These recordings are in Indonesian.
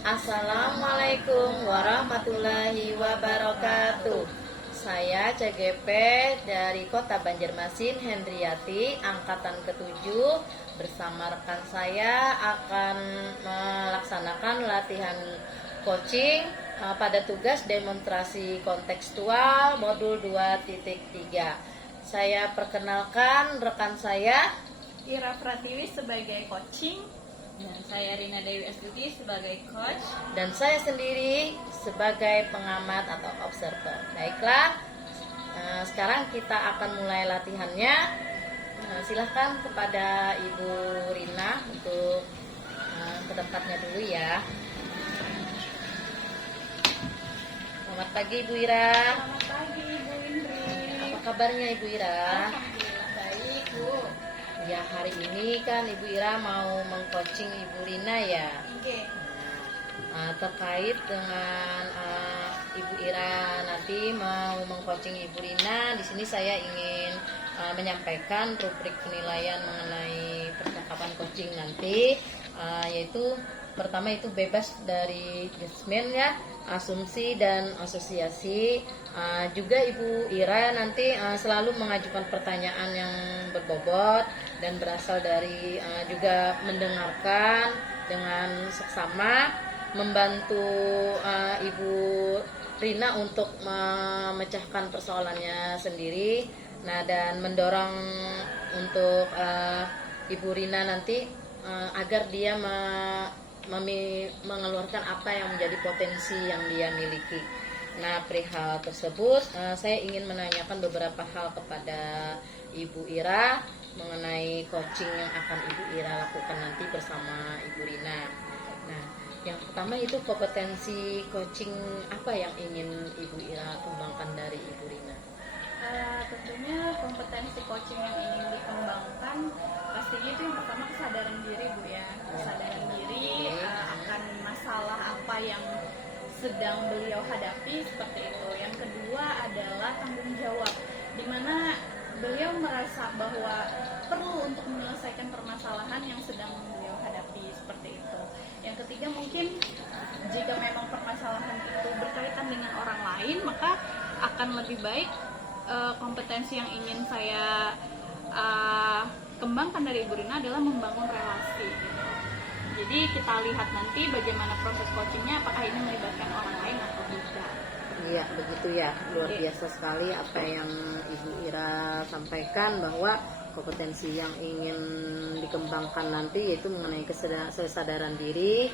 Assalamualaikum warahmatullahi wabarakatuh. Saya CGP dari Kota Banjarmasin, Hendriati, angkatan ke-7. Bersama rekan saya akan melaksanakan latihan coaching pada tugas demonstrasi kontekstual modul 2.3. Saya perkenalkan rekan saya Ira Pratiwi sebagai coaching, dan saya Rina Dewi Astuti sebagai coach, dan saya sendiri sebagai pengamat atau observer. Baiklah, sekarang kita akan mulai latihannya. Silahkan kepada Ibu Rina untuk ke tempatnya dulu ya. Selamat pagi Ibu Ira. Selamat pagi Ibu Indri. Apa kabarnya Ibu Ira? Alhamdulillah baik Bu. Ya, hari ini kan Ibu Ira mau mengcoaching Ibu Rina ya. Oke. Terkait dengan Ibu Ira nanti mau mengcoaching Ibu Rina, di sini saya ingin menyampaikan rubrik penilaian mengenai percakapan coaching nanti, yaitu pertama itu bebas dari judgement ya, asumsi dan asosiasi. Juga Ibu Ira nanti selalu mengajukan pertanyaan yang berbobot dan berasal dari juga mendengarkan dengan seksama, membantu Ibu Rina untuk memecahkan persoalannya sendiri. Nah, dan mendorong untuk Ibu Rina nanti agar dia mengeluarkan apa yang menjadi potensi yang dia miliki. Nah, perihal tersebut saya ingin menanyakan beberapa hal kepada Ibu Ira mengenai coaching yang akan Ibu Ira lakukan nanti bersama Ibu Rina. Nah, yang pertama itu kompetensi coaching apa yang ingin Ibu Ira kembangkan dari Ibu Rina? Tentunya kompetensi coaching yang ingin dikembangkan pastinya itu yang pertama kesadaran diri Bu ya. Kesadaran diri akan masalah apa yang sedang beliau hadapi seperti itu. Yang kedua adalah tanggung jawab, di mana beliau merasa bahwa perlu untuk menyelesaikan permasalahan yang sedang beliau hadapi seperti itu. Yang ketiga mungkin jika memang permasalahan itu berkaitan dengan orang lain, maka akan lebih baik kompetensi yang ingin saya kembangkan dari Ibu Rina adalah membangun relasi gitu. Jadi kita lihat nanti bagaimana proses coachingnya, apakah ini melibatkan orang lain atau tidak. Iya, begitu ya. Luar biasa sekali apa yang Ibu Ira sampaikan, bahwa kompetensi yang ingin dikembangkan nanti yaitu mengenai kesadaran diri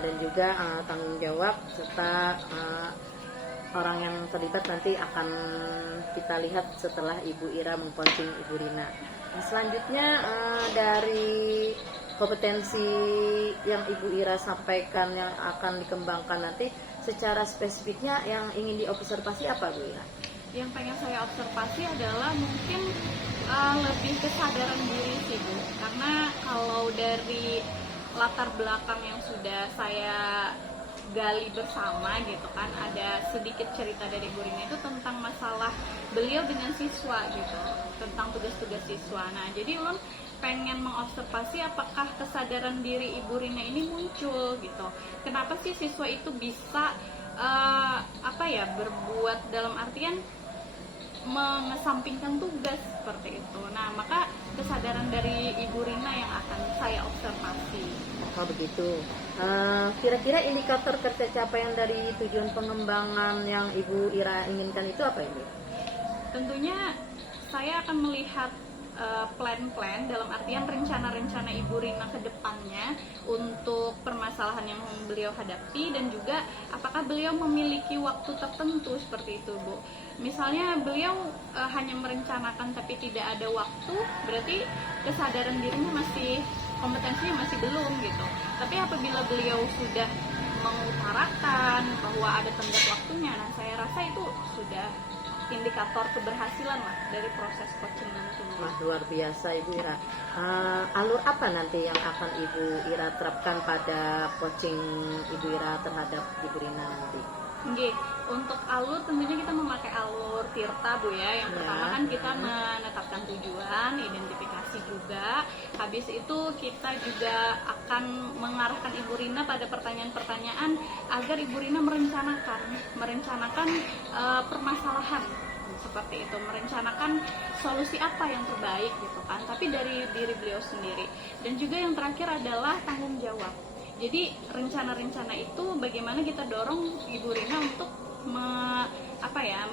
dan juga tanggung jawab, serta orang yang terlibat nanti akan kita lihat setelah Ibu Ira mengcoaching Ibu Rina. Nah, selanjutnya dari kompetensi yang Ibu Ira sampaikan yang akan dikembangkan nanti, secara spesifiknya yang ingin diobservasi apa Bu Ira? Yang pengen saya observasi adalah mungkin lebih kesadaran diri sih Bu, karena kalau dari latar belakang yang sudah saya gali bersama gitu kan, ada sedikit cerita dari Bu Rina itu tentang masalah beliau dengan siswa gitu, tentang tugas-tugas siswa. Nah, jadi ulun pengen mengobservasi apakah kesadaran diri Ibu Rina ini muncul gitu. Kenapa sih siswa itu bisa berbuat dalam artian mengesampingkan tugas seperti itu. Nah, maka kesadaran dari Ibu Rina yang akan saya observasi. Oh begitu. Kira-kira indikator tercapaian dari tujuan pengembangan yang Ibu Ira inginkan itu apa ini? Tentunya saya akan melihat plan-plan, dalam artian rencana-rencana Ibu Rina ke depannya untuk permasalahan yang beliau hadapi, dan juga apakah beliau memiliki waktu tertentu seperti itu Bu. Misalnya beliau hanya merencanakan tapi tidak ada waktu, berarti kesadaran dirinya kompetensinya masih belum gitu. Tapi apabila beliau sudah mengutarakan bahwa ada tenggat waktunya, nah saya rasa itu sudah indikator keberhasilan lah dari proses coaching nanti. Wah, luar biasa Ibu Ira. Alur apa nanti yang akan Ibu Ira terapkan pada coaching Ibu Ira terhadap Ibu Rina nanti? Nggih, untuk alur tentunya kita memakai alur Tirta Bu ya. Yang Ya. pertama kan kita menetapkan tujuan, identifikasi juga. Habis itu kita juga akan mengarahkan Ibu Rina pada pertanyaan-pertanyaan agar Ibu Rina merencanakan permasalahan seperti itu, merencanakan solusi apa yang terbaik gitu kan, tapi dari diri beliau sendiri. Dan juga yang terakhir adalah tanggung jawab. Jadi rencana-rencana itu bagaimana kita dorong Ibu Rina untuk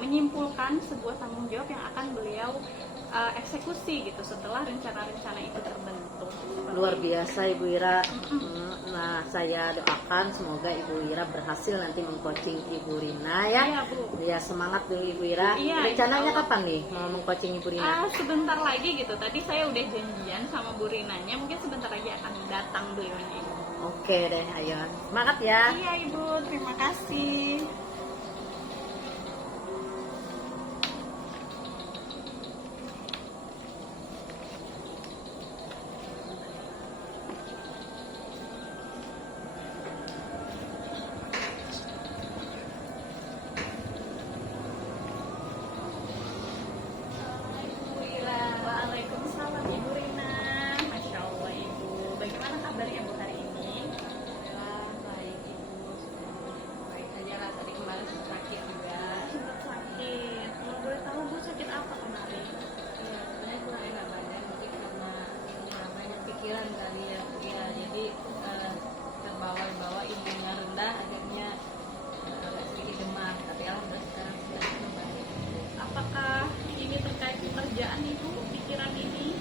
menyimpulkan sebuah tanggung jawab yang akan beliau eksekusi gitu setelah rencana-rencana itu terbentuk. Luar biasa Ibu Ira. Nah, saya doakan semoga Ibu Ira berhasil nanti mengcoaching Ibu Rina ya. Iya, Bu. Ya, semangat dulu Ibu Ira. Iya, Rencananya insya Allah. kapan nih mau mengcoaching Ibu Rina? Sebentar lagi gitu. Tadi saya udah janjian sama Bu Rinanya, mungkin sebentar lagi akan datang beliaunya. Oke deh, ayo. Semangat ya. Iya Ibu, terima kasih. Waalaikumsalam Ibu Rina. Masya Allah Ibu. Bagaimana kabarnya Bu hari ini? Baik ibu, baik aja lah, tadi kemarin sempat sakit juga. Sempat sakit. Kalau boleh tahu Bu sakit apa kemarin? Ya sebenarnya kurang enak badan, mungkin karena banyak pikiran kali ya Bu ya, jadi terbawa-bawa imunnya rendah, akhirnya agak sedikit demam, tapi alhamdulillah sekarang sudah membaik. Apakah ini terkait pekerjaan Ibu? Pikiran ini?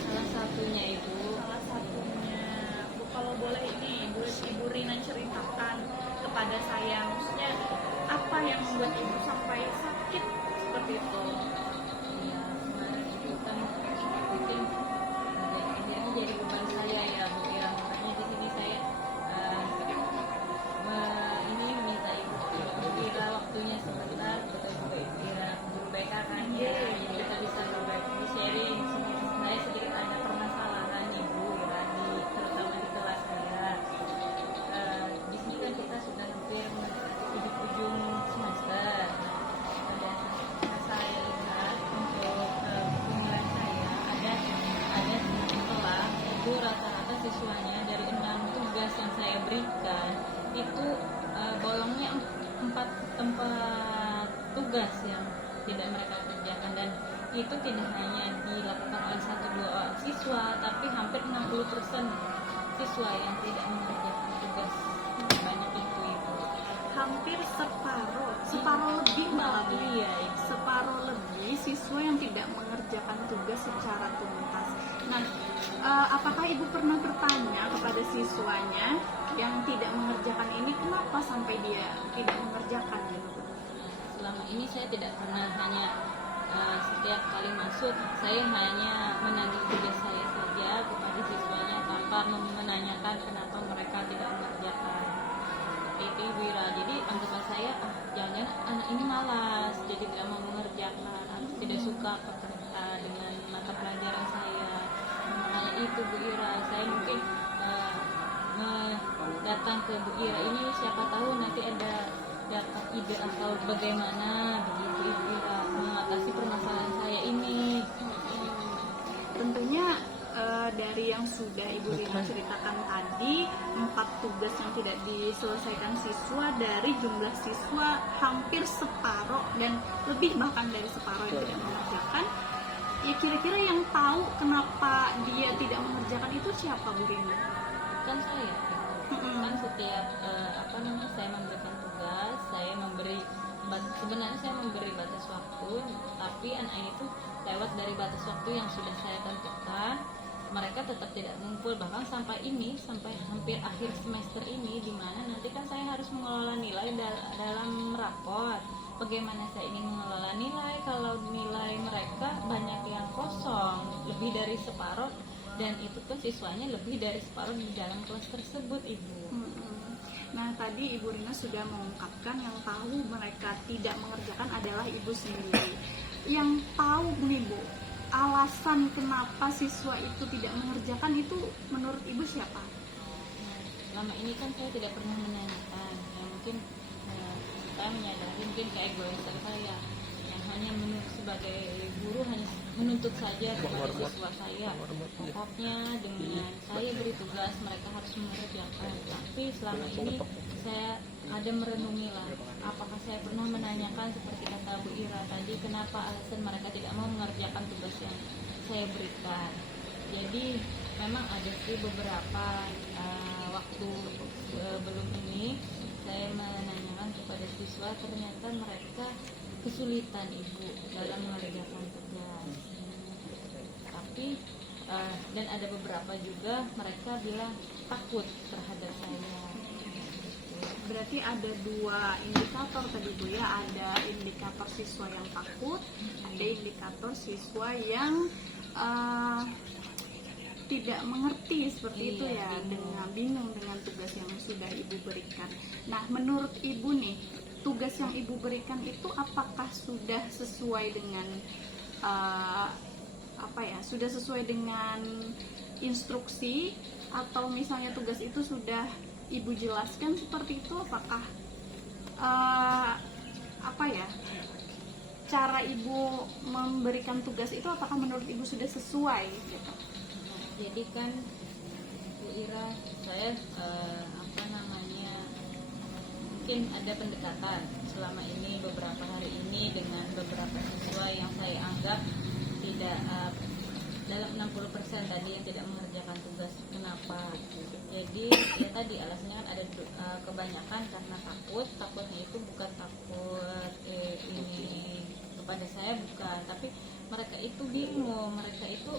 Salah satunya ibu. Salah satunya. Bu, kalau boleh ini Ibu Rina ceritakan kepada saya, maksudnya apa yang membuat Ibu sampai sakit seperti itu? Ya kemarin itu kan mungkin akhirnya jadi beban saya ya Bu ya, makanya di sini saya ini minta ibu kira waktunya sebentar ketemu Ibu Ira guru BK kan ya, jadi kita bisa berbagi sharing. Saya sedikit ada permasalahan Ibu Ira terutama di kelas saya. Di sini kan kita sudah hampir mendekati ujung semester. Saya lihat untuk penilaian saya ada setelah itu rata-rata siswanya dari 6 tugas yang saya berikan itu bolongnya 4 tugas yang tidak mereka kerjakan, dan itu tidak hanya dilakukan oleh 1-2 orang siswa, tapi hampir 60% siswa yang tidak mengerjakan tugas. Banyak itu Ibu. Hampir separuh lebih malah Bu. Iya, Ibu. Separuh lebih siswa yang tidak mengerjakan tugas secara tuntas. Nah, apakah Ibu pernah bertanya kepada siswanya yang tidak mengerjakan ini kenapa sampai dia tidak mengerjakan gitu? Selama ini saya tidak pernah hanya setiap kali masuk saya hanya menagih tugas saya saja kepada siswanya tanpa menanyakan kenapa mereka tidak mengerjakan. Itu Ibu Ira. Jadi anggapan saya jangan anak ini malas jadi tidak mau mengerjakan atau tidak suka dengan mata pelajaran saya. Makanya itu Bu Ira, saya mungkin datang ke Bu Ira ini siapa tahu nanti ada dapat ide atau bagaimana begitu Ibu Ira mengatasi permasalahan saya ini. Tentunya dari yang sudah Ibu Rina ceritakan tadi, 4 tugas yang tidak diselesaikan siswa dari jumlah siswa hampir separuh dan lebih bahkan dari separuh yang tidak mengerjakan. Ya kira-kira yang tahu kenapa dia tidak mengerjakan itu siapa Bu Rina? Kan saya kan setiap saya memberikan tugas, saya sebenarnya saya memberi batas waktu, tapi anak itu lewat dari batas waktu yang sudah saya tentukan, mereka tetap tidak ngumpul, bahkan sampai hampir akhir semester ini, di mana nanti kan saya harus mengelola nilai dalam rapor. Bagaimana saya ingin mengelola nilai kalau nilai mereka banyak yang kosong, lebih dari separuh, dan itu pun siswanya lebih dari separuh di dalam kelas tersebut Ibu. Nah tadi Ibu Rina sudah mengungkapkan yang tahu mereka tidak mengerjakan adalah Ibu sendiri. Yang tahu nih Bu, alasan kenapa siswa itu tidak mengerjakan itu menurut Ibu siapa? Selama ini kan saya tidak pernah menanyakan, ya mungkin saya menyadari mungkin keegoisan saya yang hanya sebagai guru hanya menuntut saja kepada siswa saya, pokoknya dengan saya beri tugas mereka harus mengerjakan. Tapi selama ini saya ada merenungi lah, apakah saya pernah menanyakan seperti kata Bu Ira tadi, kenapa alasan mereka tidak mau mengerjakan tugas yang saya berikan. Jadi memang ada sih beberapa waktu belum ini saya menanyakan kepada siswa, ternyata mereka kesulitan Ibu dalam mengerjakan tugas. Tapi dan ada beberapa juga mereka bilang takut terhadap saya. Berarti ada dua indikator tadi Bu ya, ada indikator siswa yang takut, ada indikator siswa yang tidak mengerti seperti itu ya, dengan bingung dengan tugas yang sudah Ibu berikan. Nah, menurut Ibu nih, tugas yang Ibu berikan itu apakah sudah sesuai dengan sudah sesuai dengan instruksi, atau misalnya tugas itu sudah Ibu jelaskan seperti itu, apakah cara Ibu memberikan tugas itu apakah menurut Ibu sudah sesuai gitu? Jadi kan Bu Ira, saya mungkin ada pendekatan selama ini beberapa hari ini dengan beberapa siswa yang saya anggap tidak dalam 60% tadi yang tidak mengerjakan tugas. Kenapa? Jadi ya tadi alasannya kan ada kebanyakan karena takutnya itu bukan takut ini kepada saya, bukan, tapi mereka itu bingung, mereka itu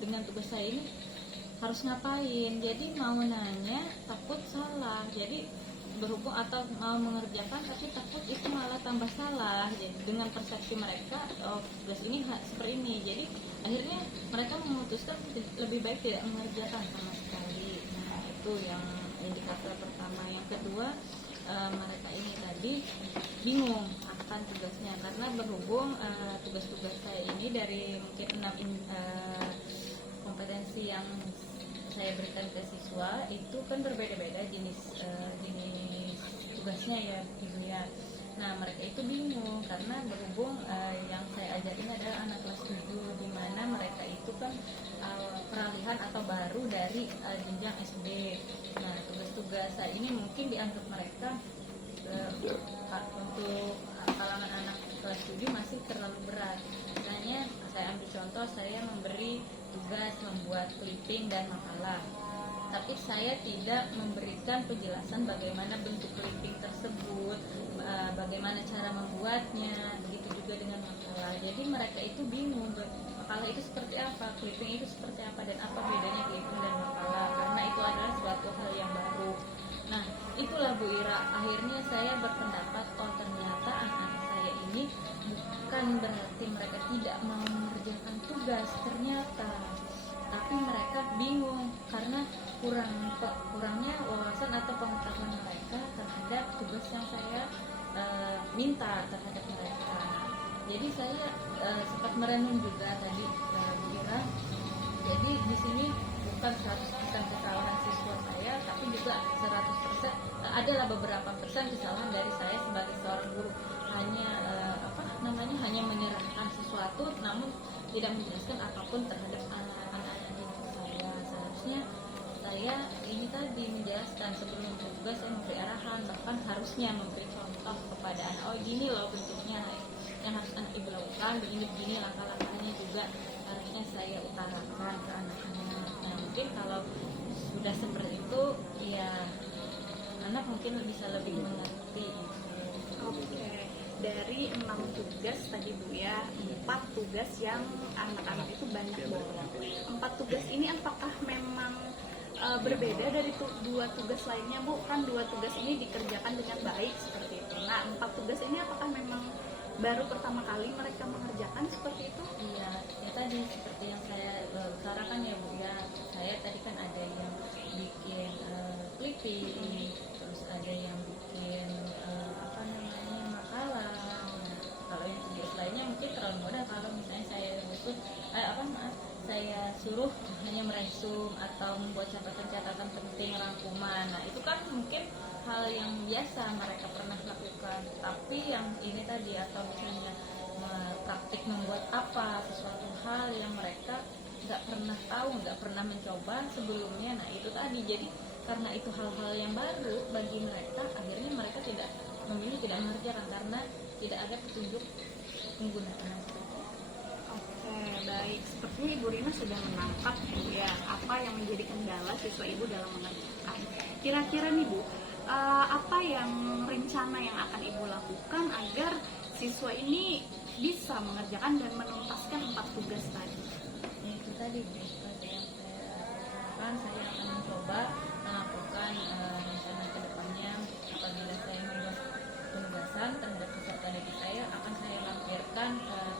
dengan tugas saya ini harus ngapain, jadi mau nanya takut salah, jadi berhubung atau mau mengerjakan tapi takut itu malah tambah salah. Jadi dengan persepsi mereka tugas ini seperti ini, jadi akhirnya mereka memutuskan lebih baik tidak mengerjakan sama sekali. Nah, itu yang indikator pertama. Yang kedua, mereka ini tadi bingung akan tugasnya karena berhubung tugas-tugas saya ini dari mungkin 6 kompetensi yang saya berikan ke siswa itu kan berbeda-beda jenis tugasnya ya Ibu ya. Nah, mereka itu bingung karena berhubung yang saya ajarin adalah anak kelas 7, di mana mereka itu kan peralihan atau baru dari jenjang SD. Nah, tugas-tugas saya ini mungkin dianggap mereka untuk kalangan anak kelas 7 masih terlalu berat. Misalnya saya ambil contoh, saya memberi tugas membuat clipping dan makalah, tapi saya tidak memberikan penjelasan bagaimana bentuk clipping tersebut, bagaimana cara membuatnya, begitu juga dengan makalah. Jadi mereka itu bingung, makalah itu seperti apa, clipping itu seperti apa, dan apa bedanya clipping dan makalah, karena itu adalah suatu hal yang baru. Nah, itulah Bu Ira, akhirnya saya berpendapat, oh ternyata anak-anak saya ini bukan berarti mereka tidak mau mengerjakan tugas, ternyata, tapi mereka bingung karena kurangnya wawasan atau pengetahuan mereka terhadap tugas yang saya minta terhadap mereka. Jadi saya sempat merenung juga tadi Bu Ira. Jadi di sini bukan 100% kesalahan siswa saya, tapi juga 100% adalah beberapa persen kesalahan dari saya sebagai seorang guru. Hanya menyerahkan sesuatu namun tidak menjelaskan apapun terhadap anak-anak didik saya. Seharusnya saya ini tadi menjelaskan sebelum tugas, saya memberi arahan, bahkan harusnya memberi contoh kepada anak, oh gini loh bentuknya yang harus anak ibu lakukan, begini langkah-langkahnya juga harusnya saya utarakan ke anak-anak. Nah, mungkin kalau sudah seperti itu ya anak mungkin bisa lebih mengerti. Oke, dari 6 tugas tadi Bu ya, 4 tugas yang anak-anak itu banyak bolong. 4 tugas ini apakah memang berbeda dari 2 tugas lainnya Bu? Kan 2 tugas ini dikerjakan dengan baik seperti itu. Nah, 4 tugas ini apakah memang baru pertama kali mereka mengerjakan seperti itu? Iya, ya tadi seperti yang saya utarakan ya Bu ya. Saya tadi kan ada yang bikin clipping, terus ada yang bikin makalah. Nah, kalau yang tugas lainnya mungkin terlalu mudah kalau misalnya saya suruh hanya meresum atau membuat catatan-catatan penting rangkuman. Nah, itu kan mungkin hal hal-hal yang biasa mereka pernah lakukan, tapi yang ini tadi atau misalnya praktik membuat apa sesuatu hal yang mereka nggak pernah tahu, nggak pernah mencoba sebelumnya. Nah itu tadi, jadi karena itu hal-hal yang baru bagi mereka, akhirnya mereka tidak memilih, tidak mengerjakan karena tidak ada petunjuk penggunaan. Oke, baik. Sepertinya Ibu Rina sudah menangkap ya apa yang menjadi kendala siswa Ibu dalam mengerjakan. Kira-kira nih Bu, apa yang rencana yang akan Ibu lakukan agar siswa ini bisa mengerjakan dan menuntaskan 4 tugas tadi? Ya, itu tadi seperti yang saya katakan, saya akan mencoba melakukan rencana ke depannya. Apabila saya membuat penugasan terhadap peserta didik saya, akan saya lampirkan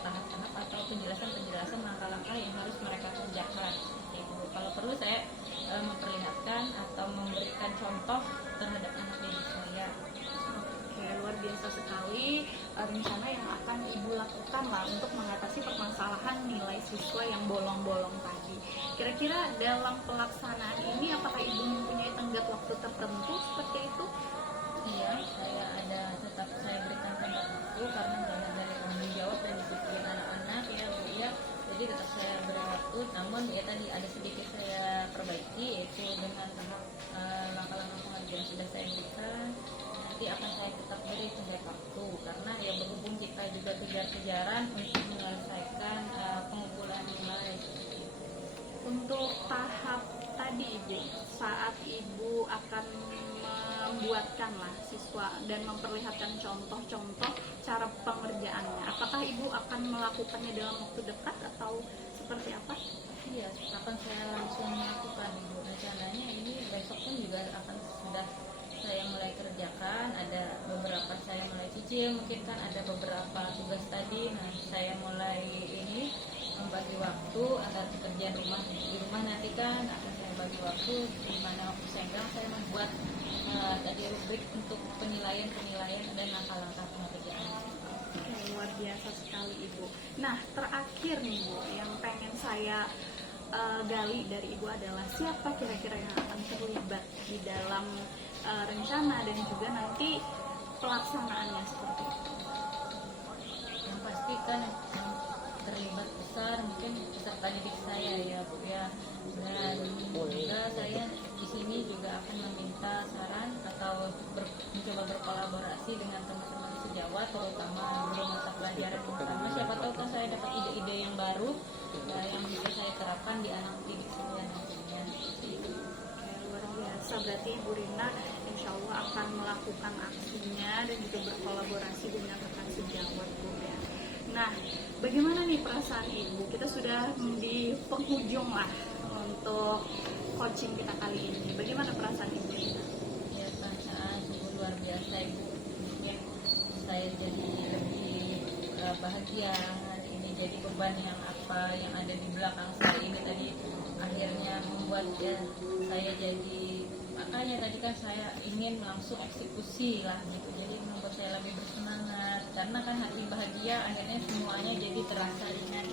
tahap-tahap atau penjelasan-penjelasan langkah-langkah yang harus mereka kerjakan. Seperti itu. Kalau perlu saya memperlihatkan atau memberikan contoh terhadap anak didik saya. Oke, luar biasa sekali rencana yang akan Ibu lakukan lah untuk mengatasi permasalahan nilai siswa yang bolong-bolong tadi. Kira-kira dalam pelaksanaan ini apakah Ibu mempunyai tenggat waktu tertentu seperti itu? Iya, saya ada, tetap saya berikan tenggat waktu karena banyak dari tanggung jawab dan disiplin anak-anak ya Bu ya. Jadi tetap saya beri waktu, namun ya tadi ada sedikit saya perbaiki, yaitu dengan tahap langkah-langkah pengajaran yang sudah saya berikan. Nanti akan saya tetap beri tenggat waktu karena ya berhubung kita juga kejar-kejaran untuk menyelesaikan pengumpulan nilai. Untuk tahap tadi Ibu, saat Ibu akan membuatkanlah siswa dan memperlihatkan contoh-contoh cara pengerjaannya, apakah Ibu akan melakukannya dalam waktu dekat atau seperti apa? Iya, akan saya langsung melakukan Ibu. Rencananya ini besok pun juga akan sudah saya mulai kerjakan. Ada beberapa saya mulai cicil, mungkin kan ada beberapa tugas tadi. Nah, saya mulai ini membagi waktu agar pekerjaan rumah di rumah nanti kan akan saya bagi waktu di mana waktu senggang saya membuat tadi rubrik untuk penilaian dan langkah-langkah pengerjaan. Luar biasa sekali Ibu. Nah, terakhir nih Bu, yang pengen saya gali dari Ibu adalah siapa kira-kira yang akan terlibat di dalam rencana dan juga nanti pelaksanaannya seperti itu? Yang pasti kan yang terlibat besar mungkin peserta didik saya ya Bu ya, dan juga saya di sini juga akan meminta saran atau mencoba berkolaborasi dengan teman-teman sejawat, terutama guru mata pelajaran pertama. Siapa tahu kan saya dapat ide-ide yang baru yang bisa saya terapkan di anak didik saya nantinya. Oke, luar biasa. Berarti Ibu Rina insya Allah akan melakukan aksinya dan juga berkolaborasi dengan rekan sejawat Bu ya. Nah, bagaimana nih perasaan Ibu? Kita sudah di penghujung lah untuk coaching kita kali ini. Bagaimana perasaan Ibu Rina? Ya, perasaan sungguh luar biasa Ibu. Mungkin saya jadi lebih bahagia hari ini. Jadi beban yang ada di belakang saya ini tadi akhirnya membuat saya jadi, makanya tadi kan saya ingin langsung eksekusi lah gitu. Jadi membuat saya lebih bersemangat karena kan hati bahagia, akhirnya semuanya jadi terasa ringan.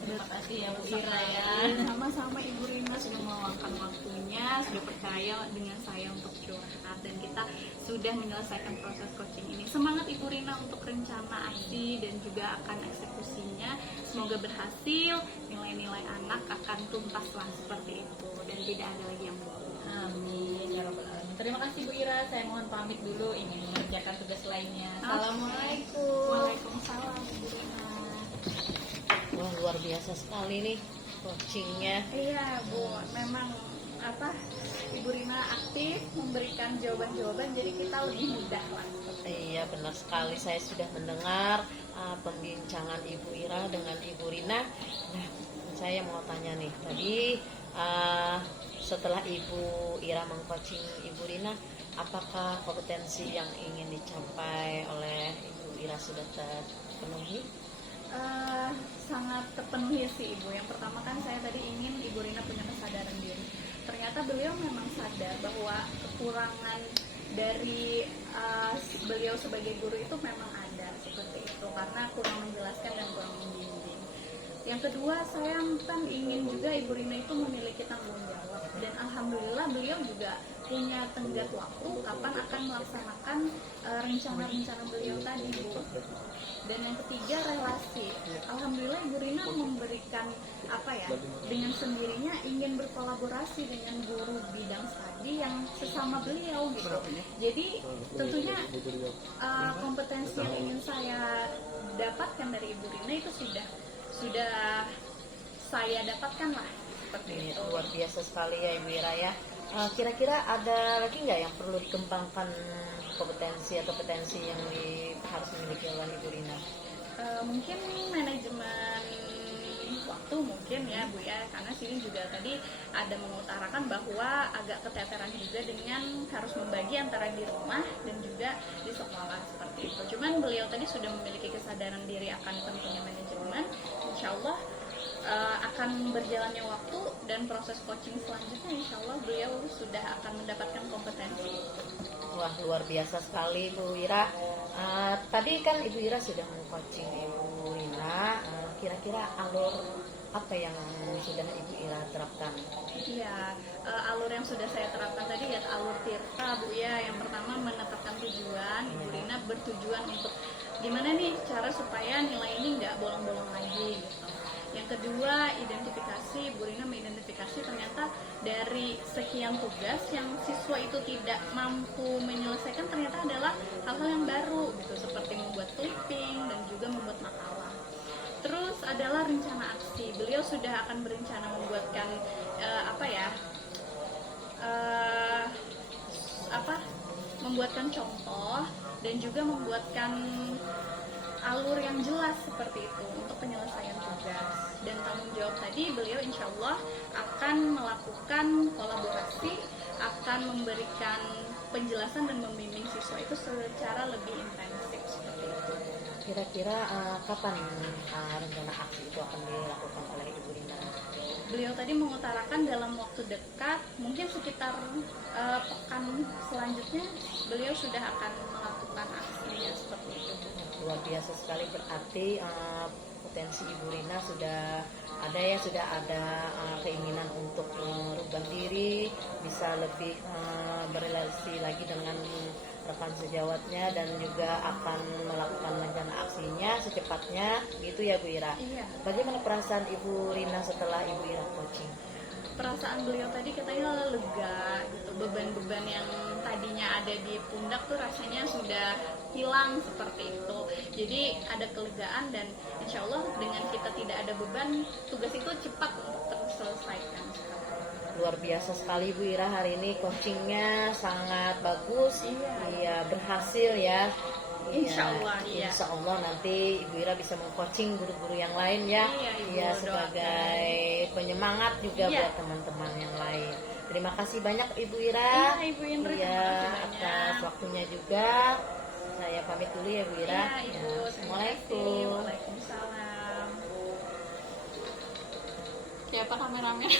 Terima kasih ya Bu Ira ya. Sama-sama Ibu Rina sudah meluangkan waktunya, sudah percaya dengan saya untuk curhat, dan kita sudah menyelesaikan proses coaching ini. Semangat Ibu Rina untuk rencana aksi dan juga akan eksekusinya. Semoga berhasil, nilai-nilai anak akan tuntaslah seperti itu dan tidak ada lagi yang bohong. Amin ya Rabbal Alamin. Terima kasih Bu Ira, saya mohon pamit dulu, ingin mengerjakan tugas lainnya. Assalamualaikum. Waalaikumsalam Ibu Rina. Wah, luar biasa sekali nih coachingnya. Iya Bu, memang Ibu Rina aktif memberikan jawaban-jawaban, jadi kita lebih mudah lah. Iya, benar sekali. Saya sudah mendengar pembincangan Ibu Ira dengan Ibu Rina. Nah, saya mau tanya nih, tadi setelah Ibu Ira mengcoaching Ibu Rina, apakah kompetensi yang ingin dicapai oleh Ibu Ira sudah terpenuhi? Sangat terpenuhi sih Ibu. Yang pertama kan saya tadi ingin Ibu Rina punya kesadaran diri. Ternyata beliau memang sadar bahwa kekurangan dari beliau sebagai guru itu memang ada seperti itu, karena kurang menjelaskan dan kurang membimbing. Yang kedua, saya kan ingin juga Ibu Rina itu memiliki tanggung jawab, dan alhamdulillah beliau juga punya tenggat waktu kapan akan melaksanakan rencana-rencana beliau tadi, Bu. Dan yang ketiga, relasi. Alhamdulillah Ibu Rina memberikan dengan sendirinya ingin berkolaborasi dengan guru bidang studi yang sesama beliau gitu. Jadi tentunya kompetensi yang ingin saya dapatkan dari Ibu Rina itu sudah saya dapatkan lah, seperti Ini itu. luar biasa sekali ya Ibu Ira ya. Kira-kira ada lagi nggak yang perlu dikembangkan kompetensi atau potensi yang harus dimiliki oleh Ibu Rina? Mungkin manajemen waktu mungkin ya Bu ya, karena sini juga tadi ada mengutarakan bahwa agak keteteran juga dengan harus membagi antara di rumah dan juga di sekolah, seperti itu. Cuman beliau tadi sudah memiliki kesadaran diri akan pentingnya manajemen. Insya Allah akan berjalannya waktu dan proses coaching selanjutnya, insya Allah beliau sudah akan mendapatkan kompetensi. Wah, luar biasa sekali Ibu Ira. Tadi kan Ibu Ira sudah meng-coaching Ibu Rina. Kira-kira alur apa yang sudah Ibu Ira terapkan? Iya, alur yang sudah saya terapkan tadi ya alur Tirta Bu ya. Yang pertama menetapkan tujuan. Ibu Rina bertujuan untuk gimana nih cara supaya nilai ini nggak bolong-bolong lagi gitu. Yang kedua, identifikasi. Bu Rina mengidentifikasi ternyata dari sekian tugas yang siswa itu tidak mampu menyelesaikan ternyata adalah hal-hal yang baru gitu, seperti membuat clipping dan juga membuat makalah. Terus adalah rencana aksi. Beliau sudah akan berencana membuatkan membuatkan contoh dan juga membuatkan alur yang jelas seperti itu untuk penyelesaian tugas. Dan tanggung jawab tadi beliau insya Allah akan melakukan kolaborasi, akan memberikan penjelasan dan membimbing siswa itu secara lebih intensif seperti itu. Kira-kira kapan rencana aksi itu akan dilakukan oleh Ibu Rina? Beliau tadi mengutarakan dalam waktu dekat, mungkin sekitar pekan selanjutnya beliau sudah akan melakukan aksinya seperti itu. Luar biasa sekali, berarti potensi Ibu Rina sudah ada keinginan untuk merubah diri, bisa lebih berrelasi lagi dengan rekan sejawatnya dan juga akan melakukan rencana aksinya secepatnya gitu ya Bu Ira. Iya. Bagaimana perasaan Ibu Rina setelah Ibu Ira coaching? Perasaan beliau tadi katanya lega gitu, beban-beban yang tadinya ada di pundak tuh rasanya sudah hilang seperti itu. Jadi ada kelegaan dan insya Allah dengan kita tidak ada beban, tugas itu cepat untuk terselesaikan. Luar biasa sekali Bu Ira, hari ini coachingnya sangat bagus. Iya, berhasil ya. Insya Allah, iya. Insya Allah nanti Ibu Ira bisa meng-coaching guru-guru yang lain ya. Iya, Ibu, Iya, sebagai penyemangat juga Iya. buat teman-teman yang lain. Terima kasih banyak Ibu Ira. Iya, Ibu Indri, Iya, terima kasih banyak. atas waktunya juga. Saya pamit dulu ya Bu Ira. Iya, Ibu. Ya, Terima kasih. Assalamualaikum. Waalaikumsalam. Ya, Pak kameramen.